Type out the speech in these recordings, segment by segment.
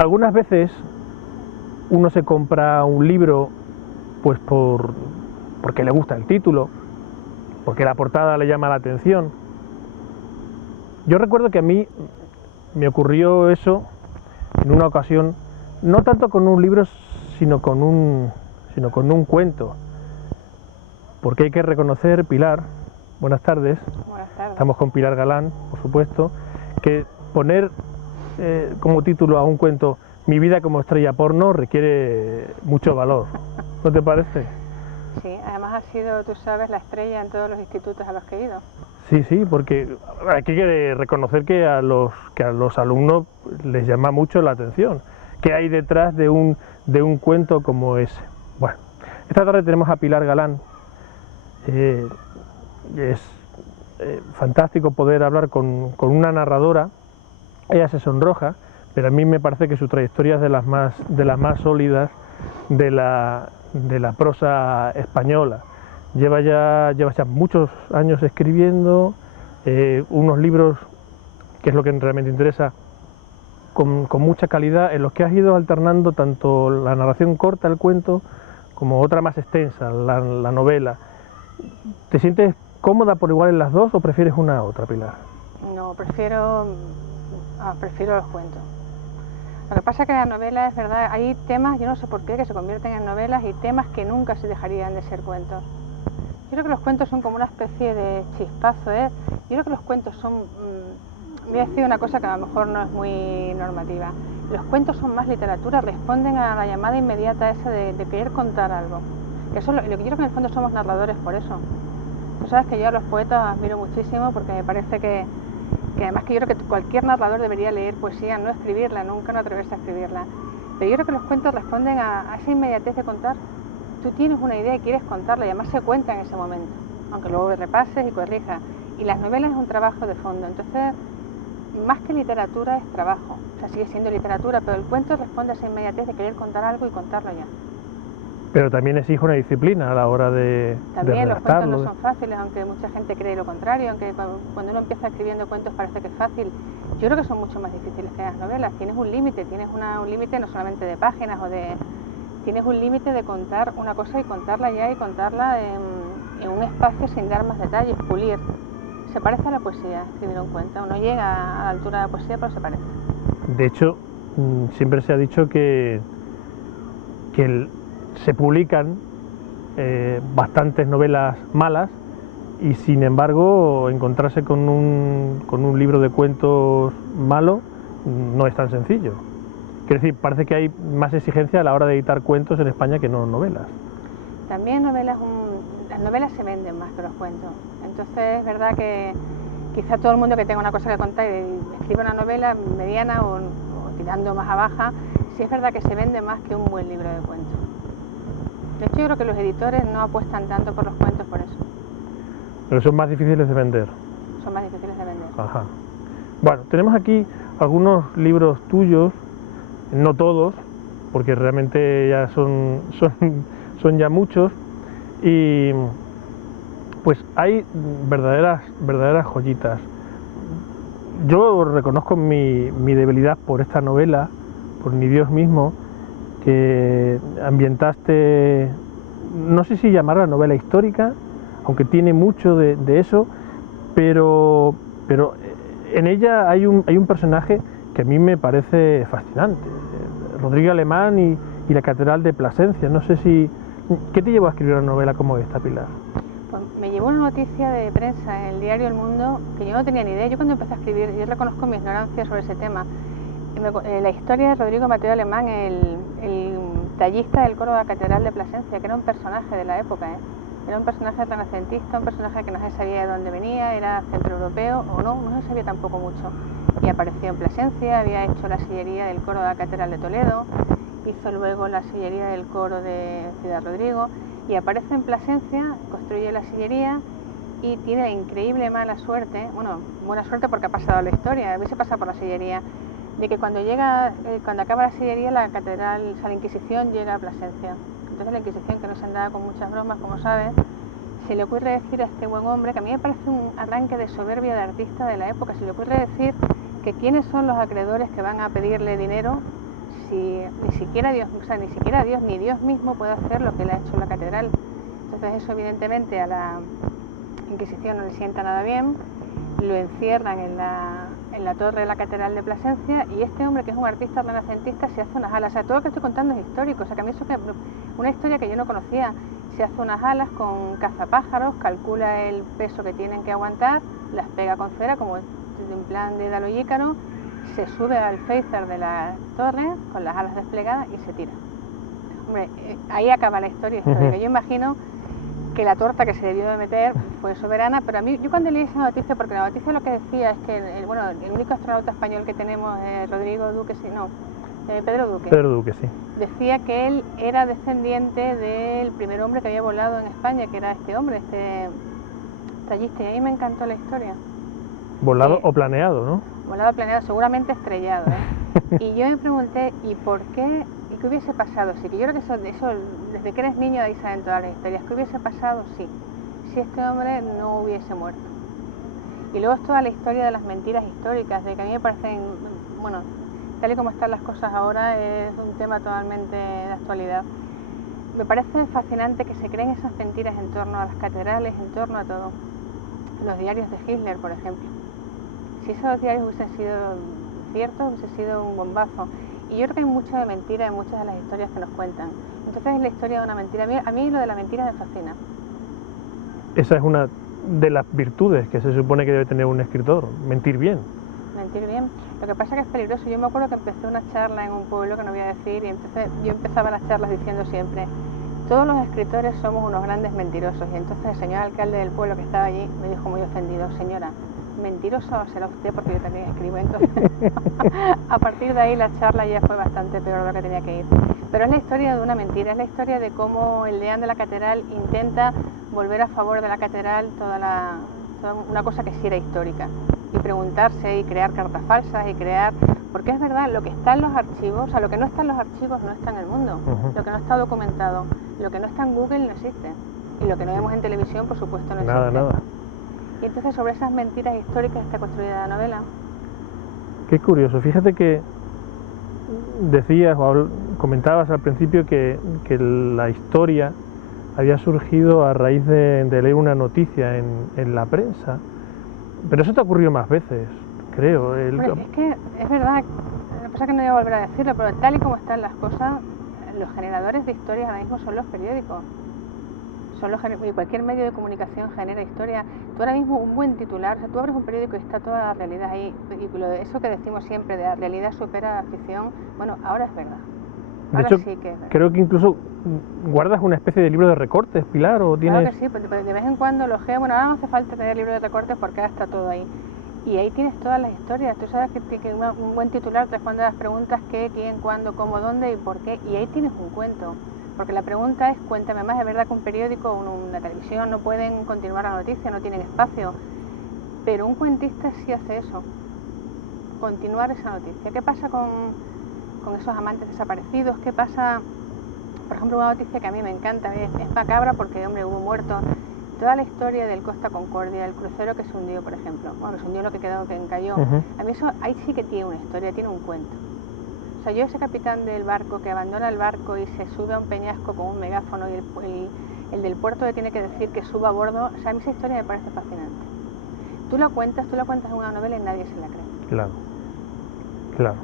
Algunas veces uno se compra un libro pues porque le gusta el título, porque la portada le llama la atención. Yo recuerdo que a mí me ocurrió eso en una ocasión, no tanto con un libro, sino con un cuento. Porque hay que reconocer, Pilar, buenas tardes. Buenas tardes. Estamos con Pilar Galán, por supuesto, que poner como título a un cuento Mi vida como estrella porno requiere mucho valor. ¿No te parece? Sí, además has sido, tú sabes, la estrella en todos los institutos a los que he ido. Sí, sí, porque hay que reconocer que a los alumnos les llama mucho la atención. ¿Qué hay detrás de un cuento como ese? Bueno, esta tarde tenemos a Pilar Galán. Es fantástico poder hablar con una narradora. Ella se sonroja, pero a mí me parece que su trayectoria es de las más sólidas de la prosa española. Lleva ya muchos años escribiendo unos libros, que es lo que realmente interesa, con mucha calidad, en los que has ido alternando tanto la narración corta, el cuento, como otra más extensa, la novela. ¿Te sientes cómoda por igual en las dos o prefieres una a otra, Pilar? No, prefiero los cuentos. Lo que pasa es que la novela, es verdad, hay temas, yo no sé por qué, que se convierten en novelas y temas que nunca se dejarían de ser cuentos. Yo creo que los cuentos son como una especie de chispazo, ¿eh? Yo creo que los cuentos son... voy a decir una cosa que a lo mejor no es muy normativa. Los cuentos son más literatura, responden a la llamada inmediata esa de querer contar algo. Que eso lo que yo creo que en el fondo somos narradores por eso. Tú sabes que yo a los poetas admiro muchísimo porque me parece que además que yo creo que cualquier narrador debería leer poesía, no escribirla, nunca no atreverse a escribirla. Pero yo creo que los cuentos responden a esa inmediatez de contar. Tú tienes una idea y quieres contarla y además se cuenta en ese momento, aunque luego repases y corrijas. Y las novelas es un trabajo de fondo, entonces más que literatura es trabajo. O sea, sigue siendo literatura, pero el cuento responde a esa inmediatez de querer contar algo y contarlo ya. Pero también exige una disciplina a la hora de También los cuentos no redactarlo. son fáciles, aunque mucha gente cree lo contrario, aunque cuando uno empieza escribiendo cuentos parece que es fácil. Yo creo que son mucho más difíciles que las novelas. Tienes un límite, un límite no solamente de páginas tienes un límite de contar una cosa y contarla ya y contarla en un espacio sin dar más detalles, pulir. Se parece a la poesía, escribir un cuento. Uno llega a la altura de la poesía, pero se parece. De hecho, siempre se ha dicho que se publican bastantes novelas malas y sin embargo encontrarse con un libro de cuentos malo no es tan sencillo. Quiero decir, parece que hay más exigencia a la hora de editar cuentos en España que no novelas. También las novelas se venden más que los cuentos. Entonces es verdad que quizá todo el mundo que tenga una cosa que contar y escriba una novela mediana o tirando más a baja, sí es verdad que se vende más que un buen libro de cuentos. De hecho, yo creo que los editores no apuestan tanto por los cuentos por eso. Pero son más difíciles de vender. Son más difíciles de vender. Ajá. Bueno, tenemos aquí algunos libros tuyos, no todos, porque realmente ya son ya muchos, y pues hay verdaderas joyitas. Yo reconozco mi debilidad por esta novela, por Ni Dios mismo, que ambientaste, no sé si llamarla novela histórica, aunque tiene mucho de eso, pero en ella hay un personaje que a mí me parece fascinante, Rodrigo Alemán y la Catedral de Plasencia. No sé si... ¿Qué te llevó a escribir una novela como esta, Pilar? Pues me llevó una noticia de prensa en el diario El Mundo que yo no tenía ni idea. Yo cuando empecé a escribir, yo reconozco mi ignorancia sobre ese tema. La historia de Rodrigo Mateo Alemán, el tallista del coro de la Catedral de Plasencia, que era un personaje de la época, era un personaje renacentista, un personaje que no se sabía de dónde venía, era centroeuropeo o no se sabía tampoco mucho. Y apareció en Plasencia, había hecho la sillería del coro de la Catedral de Toledo, hizo luego la sillería del coro de Ciudad Rodrigo y aparece en Plasencia, construye la sillería y tiene la increíble mala suerte, bueno, buena suerte porque ha pasado la historia, a mí se pasa por la sillería, de que cuando acaba la sillería la catedral, o sea, la Inquisición llega a Plasencia. Entonces la Inquisición, que no se andaba con muchas bromas, como sabes, se le ocurre decir a este buen hombre, que a mí me parece un arranque de soberbia de artista de la época, se le ocurre decir que quiénes son los acreedores que van a pedirle dinero ni siquiera Dios, o sea, ni siquiera Dios ni Dios mismo puede hacer lo que él ha hecho en la catedral. Entonces eso evidentemente a la Inquisición no le sienta nada bien, lo encierran en la torre de la Catedral de Plasencia, y este hombre, que es un artista renacentista, se hace unas alas. O sea, todo lo que estoy contando es histórico, o sea, que a mí eso es una historia que yo no conocía. Se hace unas alas con cazapájaros, calcula el peso que tienen que aguantar, las pega con cera, como en plan de Dalo Ícaro, se sube al féizar de la torre con las alas desplegadas y se tira. Hombre, ahí acaba la historia histórica. Yo imagino que la torta que se debió de meter fue soberana, pero a mí, yo cuando leí esa noticia, porque la noticia lo que decía es que el único astronauta español que tenemos es Rodrigo Duque, Pedro Duque. Pedro Duque, sí. Decía que él era descendiente del primer hombre que había volado en España, que era este hombre, este tallista, y a mí me encantó la historia. Volado o planeado, ¿no? Volado, planeado, seguramente estrellado, ¿eh? Y yo me pregunté, ¿y por qué? ¿Y qué hubiese pasado? Sí, que yo creo que eso, desde que eres niño, ahí saben todas las historias. ¿Qué hubiese pasado? Sí, si este hombre no hubiese muerto. Y luego es toda la historia de las mentiras históricas, de que a mí me parecen, bueno, tal y como están las cosas ahora, es un tema totalmente de actualidad. Me parece fascinante que se creen esas mentiras en torno a las catedrales, en torno a todo. Los diarios de Hitler, por ejemplo. Si esos diarios hubiesen sido ciertos, hubiese sido un bombazo. Y yo creo que hay mucha de mentira en muchas de las historias que nos cuentan. Entonces es la historia de una mentira. A mí lo de la mentira me fascina. Esa es una de las virtudes que se supone que debe tener un escritor, mentir bien. Mentir bien. Lo que pasa es que es peligroso. Yo me acuerdo que empecé una charla en un pueblo que no voy a decir, y entonces yo empezaba las charlas diciendo siempre: todos los escritores somos unos grandes mentirosos. Y entonces el señor alcalde del pueblo que estaba allí me dijo muy ofendido: señora, mentiroso será usted porque yo también escribo. Entonces a partir de ahí la charla ya fue bastante peor de lo que tenía que ir. Pero es la historia de una mentira, es la historia de cómo el deán de la catedral intenta volver a favor de la catedral toda una cosa que sí era histórica, y preguntarse y crear cartas falsas y crear, porque es verdad, lo que está en los archivos, o sea, lo que no está en los archivos no está en el mundo, lo que no está documentado, lo que no está en Google no existe, y lo que no vemos en televisión, por supuesto, no existe. Nada. Y entonces sobre esas mentiras históricas está construida la novela. Qué curioso, fíjate que decías o comentabas al principio que la historia había surgido a raíz de leer una noticia en la prensa, pero eso te ha ocurrido más veces, creo. Hombre, es que es verdad, lo que pasa es que no voy a volver a decirlo, pero tal y como están las cosas, los generadores de historias ahora mismo son los periódicos. Y cualquier medio de comunicación genera historia. Tú ahora mismo un buen titular, o sea, tú abres un periódico y está toda la realidad ahí, y eso que decimos siempre de la realidad supera la ficción, bueno, ahora es verdad. De hecho, sí que creo que incluso guardas una especie de libro de recortes, Pilar, o tienes... Claro que sí, pues de vez en cuando lo geo. Bueno, ahora no hace falta tener libro de recortes porque ahora está todo ahí. Y ahí tienes todas las historias. Tú sabes que un buen titular te responde a las preguntas: qué, quién, cuándo, cómo, dónde y por qué. Y ahí tienes un cuento. Porque la pregunta es: cuéntame más. Es verdad que un periódico o una televisión no pueden continuar la noticia, no tienen espacio. Pero un cuentista sí hace eso. Continuar esa noticia. ¿Qué pasa con esos amantes desaparecidos? ¿Qué pasa? Por ejemplo, una noticia que a mí me encanta, es macabra porque, hombre, hubo muertos. Toda la historia del Costa Concordia, el crucero que se hundió, por ejemplo. Bueno, que se hundió, lo que quedó, que cayó. A mí eso, ahí sí que tiene una historia, tiene un cuento. O sea, yo ese capitán del barco que abandona el barco y se sube a un peñasco con un megáfono, y el del puerto le tiene que decir que suba a bordo, o sea, a mí esa historia me parece fascinante. Tú la cuentas en una novela y nadie se la cree. Claro.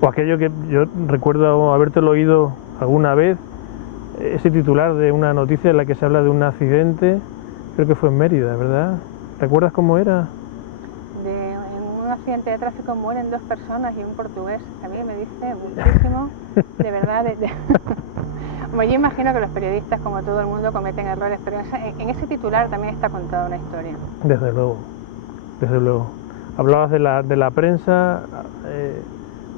O aquello que yo recuerdo habértelo oído alguna vez, ese titular de una noticia en la que se habla de un accidente, creo que fue en Mérida, ¿verdad? ¿Te acuerdas cómo era? En un accidente de tráfico mueren 2 personas y un portugués. A mí me dice muchísimo, de verdad. Bueno, yo imagino que los periodistas, como todo el mundo, cometen errores, pero en ese titular también está contada una historia. Desde luego. Hablabas de la prensa,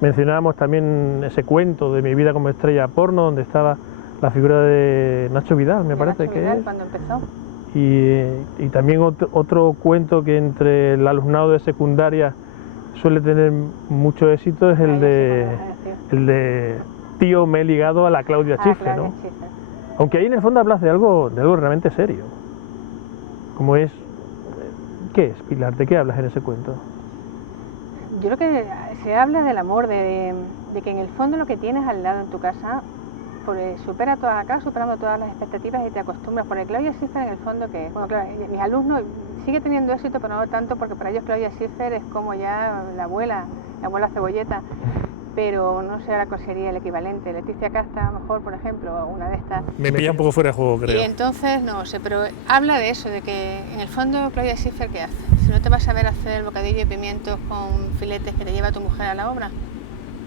mencionábamos también ese cuento de Mi vida como estrella porno, donde estaba la figura de Nacho Vidal, me parece Nacho que Vidal, es. Cuando empezó. Y también otro cuento que entre el alumnado de secundaria suele tener mucho éxito es el de Tío, me he ligado a la Claudia Schiffer, ¿no? Schiffer. Aunque ahí en el fondo hablas de algo realmente serio. Como es... ¿Qué es, Pilar? ¿De qué hablas en ese cuento? Yo creo que se habla del amor, de que en el fondo lo que tienes al lado en tu casa acaba superando todas las expectativas y te acostumbras. Porque Claudia Schiffer en el fondo que, bueno, claro, mis alumnos sigue teniendo éxito, pero no tanto porque para ellos Claudia Schiffer es como ya la abuela Cebolleta, pero no sé ahora cuál sería el equivalente. Leticia Casta, a lo mejor, por ejemplo, una de estas. Me pilla un poco fuera de juego, creo. Y entonces, no sé, pero habla de eso, de que en el fondo Claudia Schiffer, ¿qué hace? Si no te vas a ver hacer el bocadillo de pimientos con filetes que te lleva tu mujer a la obra.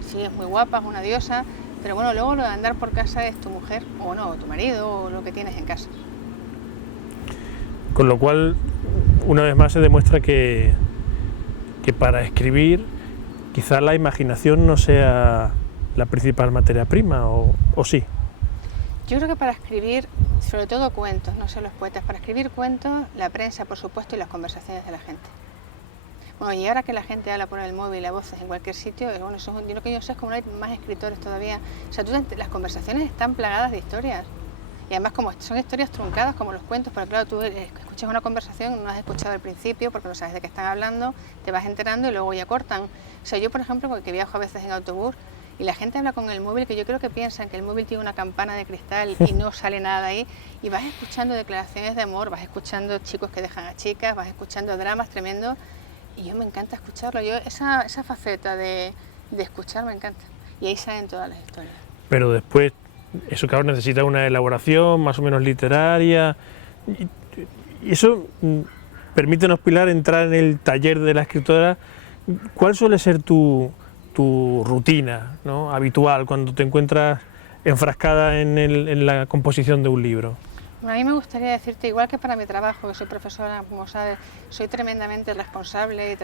Sí, es muy guapa, es una diosa, pero bueno, luego lo de andar por casa es tu mujer, o no, o tu marido, o lo que tienes en casa. Con lo cual, una vez más se demuestra que para escribir quizá la imaginación no sea la principal materia prima, o sí. Yo creo que para escribir, sobre todo cuentos, no sé los poetas, para escribir cuentos, la prensa, por supuesto, y las conversaciones de la gente. Bueno, y ahora que la gente habla por el móvil, a voces en cualquier sitio, bueno, eso yo lo que yo sé es como no hay más escritores todavía. O sea, las conversaciones están plagadas de historias. Y además como son historias truncadas como los cuentos, pero claro, tú escuchas una conversación, no has escuchado al principio porque no sabes de qué están hablando, te vas enterando y luego ya cortan. O sea, yo por ejemplo, porque viajo a veces en autobús y la gente habla con el móvil, que yo creo que piensan que el móvil tiene una campana de cristal y no sale nada ahí, y vas escuchando declaraciones de amor, vas escuchando chicos que dejan a chicas, vas escuchando dramas tremendos. Y yo me encanta escucharlo, esa faceta de escuchar me encanta. Y ahí salen todas las historias. Pero después, eso claro, necesita una elaboración más o menos literaria. Y eso, permítenos, Pilar, entrar en el taller de la escritora. ¿Cuál suele ser tu rutina, ¿no?, habitual cuando te encuentras enfrascada en la composición de un libro? A mí me gustaría decirte, igual que para mi trabajo, que soy profesora, como sabes, soy tremendamente responsable y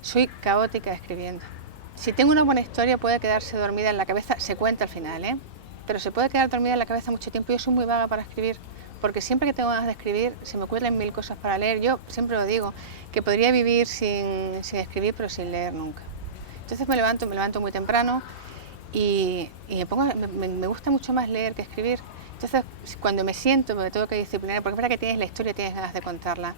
soy caótica escribiendo. Si tengo una buena historia puede quedarse dormida en la cabeza, se cuenta al final, pero se puede quedar dormida en la cabeza mucho tiempo. Yo soy muy vaga para escribir, porque siempre que tengo ganas de escribir se me ocurren mil cosas para leer. Yo siempre lo digo, que podría vivir sin escribir, pero sin leer nunca. Entonces me levanto muy temprano y me gusta mucho más leer que escribir. Entonces, cuando me siento, me tengo que disciplinar, porque es verdad que tienes la historia, tienes ganas de contarla,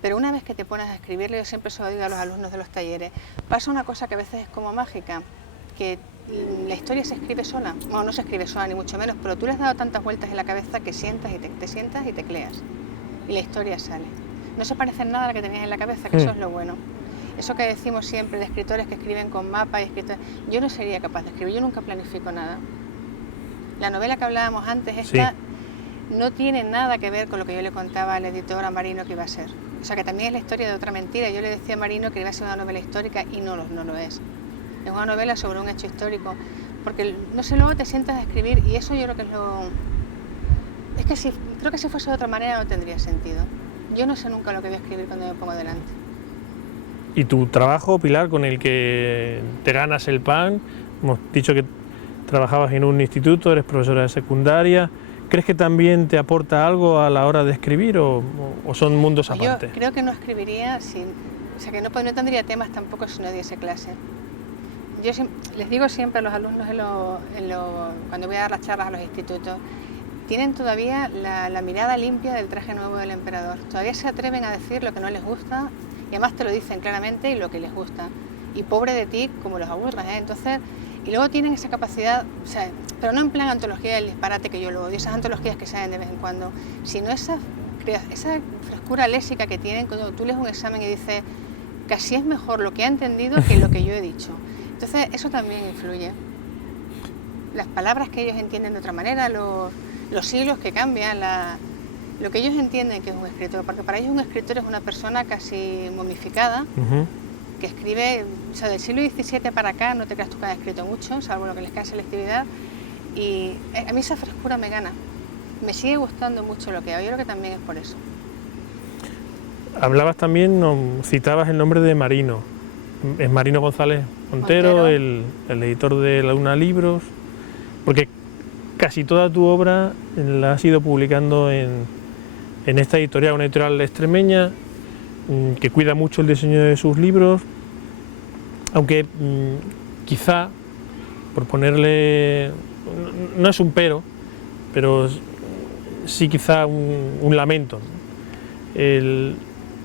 pero una vez que te pones a escribirla, yo siempre se lo digo a los alumnos de los talleres, pasa una cosa que a veces es como mágica, que la historia se escribe sola, bueno, no se escribe sola ni mucho menos, pero tú le has dado tantas vueltas en la cabeza que sientas y te sientas y tecleas, y la historia sale. No se parece en nada a la que tenías en la cabeza, que eso es lo bueno. Eso que decimos siempre de escritores que escriben con mapa y escritores, yo no sería capaz de escribir, yo nunca planifico nada. La novela que hablábamos antes, esta, no tiene nada que ver con lo que yo le contaba al editor, a Marino, que iba a ser. O sea, que también es la historia de otra mentira. Yo le decía a Marino que iba a ser una novela histórica y no lo es. Es una novela sobre un hecho histórico. Porque, no sé, luego te sientas a escribir y eso yo creo que es lo... Es que creo que si fuese de otra manera no tendría sentido. Yo no sé nunca lo que voy a escribir cuando me pongo delante. ¿Y tu trabajo, Pilar, con el que te ganas el pan? Hemos dicho que trabajabas en un instituto, eres profesora de secundaria. ¿Crees que también te aporta algo a la hora de escribir o son mundos aparte? Yo creo que no escribiría o sea, que no tendría temas tampoco si no diese clase. Yo les digo siempre a los alumnos cuando voy a dar las charlas a los institutos, tienen todavía la mirada limpia del traje nuevo del emperador. Todavía se atreven a decir lo que no les gusta y además te lo dicen claramente y lo que les gusta. Y pobre de ti como los aburras, Entonces... Y luego tienen esa capacidad, o sea, pero no en plan antología del disparate que yo lo odio, esas antologías que salen de vez en cuando, sino esa frescura léxica que tienen cuando tú lees un examen y dices, casi es mejor lo que ha entendido que lo que yo he dicho. Entonces eso también influye. Las palabras que ellos entienden de otra manera, los hilos que cambian, lo que ellos entienden que es un escritor, porque para ellos un escritor es una persona casi momificada, que escribe, o sea, del siglo XVII para acá, no te creas tú que han escrito mucho, salvo lo que les cae selectividad, y a mí esa frescura me gana. Me sigue gustando mucho lo que hago, yo creo que también es por eso. Hablabas también, citabas el nombre de Marino. Es Marino González Montero, el editor de La Luna Libros, porque casi toda tu obra la has ido publicando en esta editorial, una editorial extremeña, que cuida mucho el diseño de sus libros, aunque quizá, por ponerle, no es un pero sí quizá un lamento,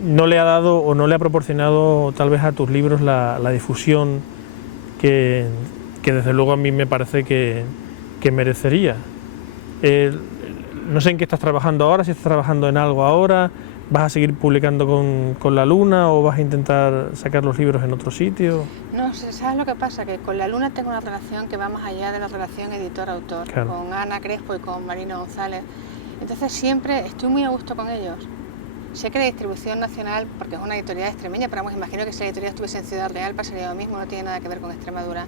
no le ha dado o no le ha proporcionado tal vez a tus libros la difusión que desde luego a mí me parece que merecería. No sé en qué estás trabajando ahora, si estás trabajando en algo ahora, ¿vas a seguir publicando con La Luna o vas a intentar sacar los libros en otro sitio? No, ¿sabes lo que pasa? Que con La Luna tengo una relación que va más allá de la relación editor-autor, claro, con Ana Crespo y con Marino González. Entonces siempre estoy muy a gusto con ellos. Sé que la distribución nacional, porque es una editorial extremeña, pero vamos, imagino que si la editorial estuviese en Ciudad Real pasaría lo mismo, no tiene nada que ver con Extremadura.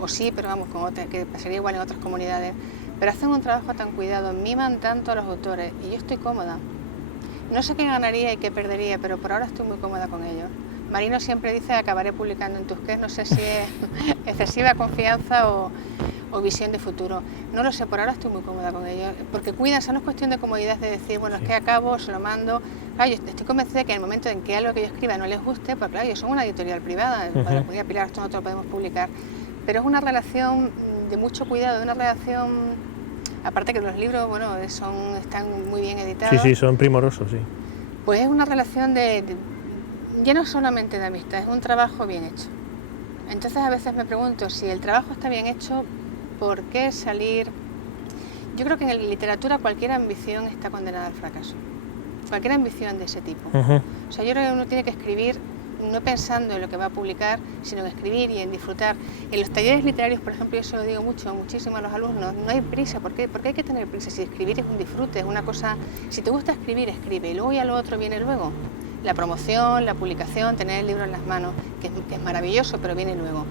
O sí, pero vamos, con otra, que pasaría igual en otras comunidades. Pero hacen un trabajo tan cuidado, miman tanto a los autores y yo estoy cómoda. No sé qué ganaría y qué perdería, pero por ahora estoy muy cómoda con ellos. Marino siempre dice que acabaré publicando en Tusquets, no sé si es excesiva confianza o visión de futuro. No lo sé, por ahora estoy muy cómoda con ellos, porque cuidan, no es cuestión de comodidad de decir, bueno, es que acabo, se lo mando. Claro, yo estoy convencida que en el momento en que algo que yo escriba no les guste, pues claro, ellos son una editorial privada, podría Pilar, esto no te lo podemos publicar, pero es una relación de mucho cuidado, una relación, aparte que los libros, bueno, están muy bien editados. Sí, son primorosos, sí. Pues es una relación ya no solamente de amistad, es un trabajo bien hecho. Entonces a veces me pregunto, si el trabajo está bien hecho, ¿por qué salir? Yo creo que en la literatura cualquier ambición está condenada al fracaso. Cualquier ambición de ese tipo. O sea, yo creo que uno tiene que escribir no pensando en lo que va a publicar, sino en escribir y en disfrutar. En los talleres literarios, por ejemplo, yo se lo digo muchísimo a los alumnos, no hay prisa. ¿Por qué? Porque hay que tener prisa. Si escribir es un disfrute, es una cosa... Si te gusta escribir, escribe. Y luego ya lo otro viene luego. La promoción, la publicación, tener el libro en las manos, que es maravilloso, pero viene luego.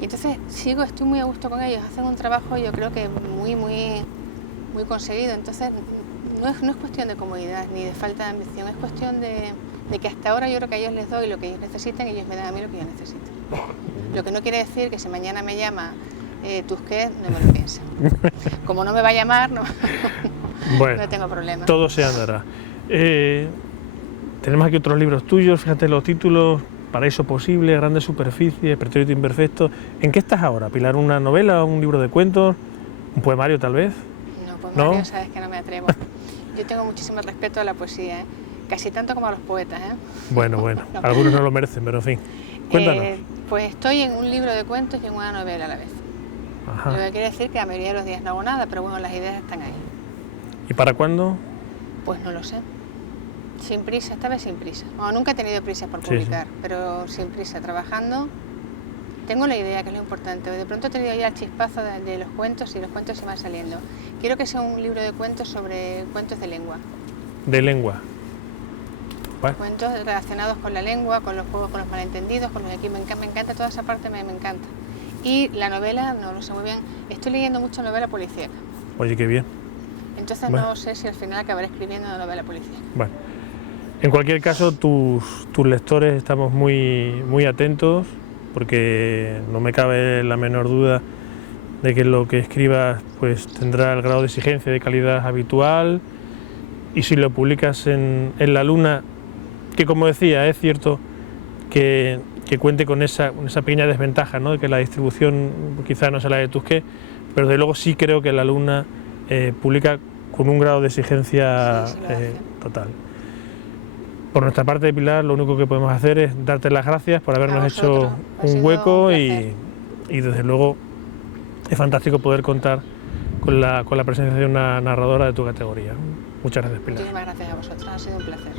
Y entonces estoy muy a gusto con ellos, hacen un trabajo yo creo que muy conseguido. Entonces no es cuestión de comodidad ni de falta de ambición, es cuestión de que hasta ahora yo creo que a ellos les doy lo que ellos necesitan y ellos me dan a mí lo que yo necesito. Lo que no quiere decir que si mañana me llama Tusquets, no me lo piense. Como no me va a llamar, no, bueno, no tengo problema. Todo se andará. Tenemos aquí otros libros tuyos, fíjate los títulos: Paraíso Posible, Grandes Superficies, Pretérito Imperfecto. ¿En qué estás ahora, Pilar? ¿Una novela, un libro de cuentos, un poemario tal vez? No, poemario ¿no? Sabes que no me atrevo. Yo tengo muchísimo respeto a la poesía, ¿eh? Casi tanto como a los poetas, ¿eh? Bueno, no. Algunos no lo merecen, pero en fin. Cuéntanos. Pues estoy en un libro de cuentos y en una novela a la vez. Ajá. Lo que quiere decir que la mayoría de los días no hago nada, pero bueno, las ideas están ahí. ¿Y para cuándo? Pues no lo sé. Sin prisa, esta vez sin prisa. Bueno, nunca he tenido prisa por publicar, pero sin prisa, trabajando. Tengo la idea, que es lo importante. De pronto he tenido ya el chispazo de los cuentos y los cuentos se van saliendo. Quiero que sea un libro de cuentos sobre cuentos de lengua. ¿De lengua? Bueno. Cuentos relacionados con la lengua, con los juegos, con los malentendidos, con los equipos. Me encanta toda esa parte, me encanta. Y la novela, no lo sé muy bien. Estoy leyendo mucho novela policíaca. Oye, qué bien. Entonces no sé si al final acabaré escribiendo una novela policíaca. Bueno. En cualquier caso, tus lectores estamos muy atentos, porque no me cabe la menor duda de que lo que escribas pues tendrá el grado de exigencia y de calidad habitual, y si lo publicas en La Luna, que como decía, es cierto que cuente con esa pequeña desventaja, ¿no? De que la distribución quizá no sea la de Tusquets, pero de luego sí creo que La Luna publica con un grado de exigencia total. Por nuestra parte, Pilar, lo único que podemos hacer es darte las gracias por habernos hecho un hueco y desde luego es fantástico poder contar con la presencia de una narradora de tu categoría. Muchas gracias, Pilar. Muchísimas gracias a vosotros, ha sido un placer.